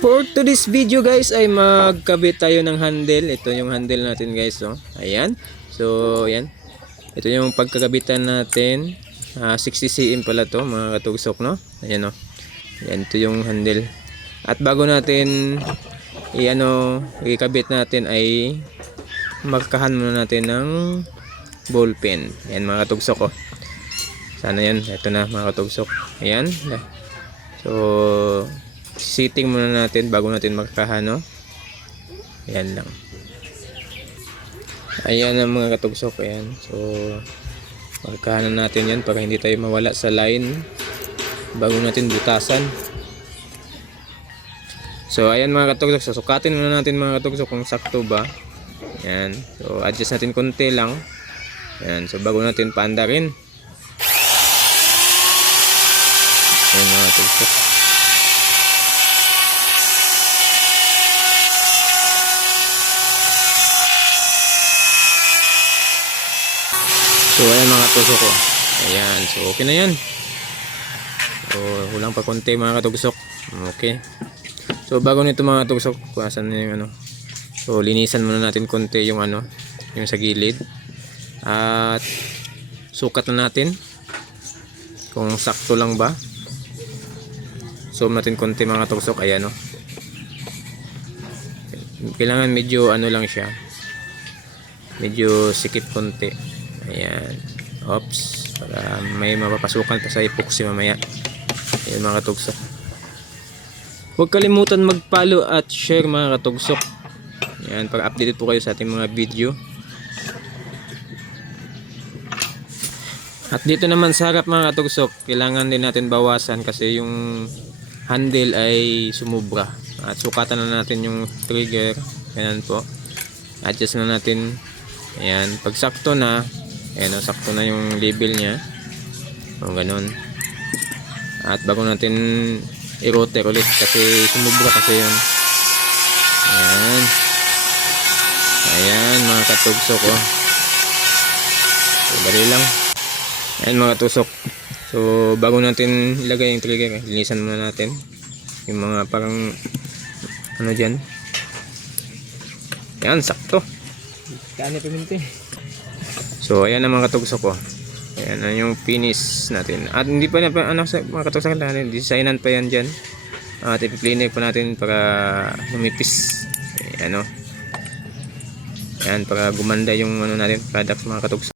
For today's video guys ay magkabit tayo ng handle. Ito yung handle natin guys, oh. Ayan. So, ayan. Ito yung pagkakabitan natin. 60 cm pala to mga katugsok, no? Ayan, oh. Ayan, ito yung handle. At bago natin ikabit natin ay markahan muna natin ng ball pen. Ayan mga katugsok, oh. Sana yan. Ito na mga katugsok. Ayan. So, sitting muna natin bago natin markahan, no? Ayan lang. Ayan ang mga katugsok. Ayan. So, markahan na natin yan para hindi tayo mawala sa line bago natin butasan. So, ayan mga katugsok. So, sukatin muna natin mga katugsok kung sakto ba. Ayan. So, adjust natin konti lang. Ayan. So, bago natin paandarin. Ayan mga katugsok. So ayan mga katugsok ko. Ayan. So okay na yan. So hulang pa konti mga katugsok. Okay. So bago nito mga katugsok, kuhasan na yung So linisan muna natin konti yung yung sa gilid. At sukat na natin kung sakto lang ba. Zoom natin konti mga katugsok. Ayan, oh. Kailangan medyo lang siya. Medyo sikip konti. Ayan. Oops. Para may mapapasukan pa sa epoxy mamaya. Ayan mga katugsok. Huwag kalimutan mag-follow at share mga katugsok. Ayan. Para updated po kayo sa ating mga video. At dito naman sa harap mga katugsok, kailangan din natin bawasan kasi yung handle ay sumubra. At sukatan na natin yung trigger. Ayan po. Adjust na natin. Ayan. Pag sakto na, ayan, sakto na yung label niya. O ganun. At bago natin i-rotate ulit kasi sumubra kasi yun. Ayan. Ayan mga katugsok, oh. So dali lang. Ayan mga katugsok. So bago natin ilagay yung trigger, linisan muna natin yung mga parang dyan. Ayan, sakto. Kaya piminti. So ayan ang mga katugsok ko. Ayan na yung finish natin. At hindi pa na mga katugsok natin, designan pa yan dyan. At ipi-cleaner pa natin para lumipis. Ayan, oh. Ayan, para gumanda yung natin products mga katugsok.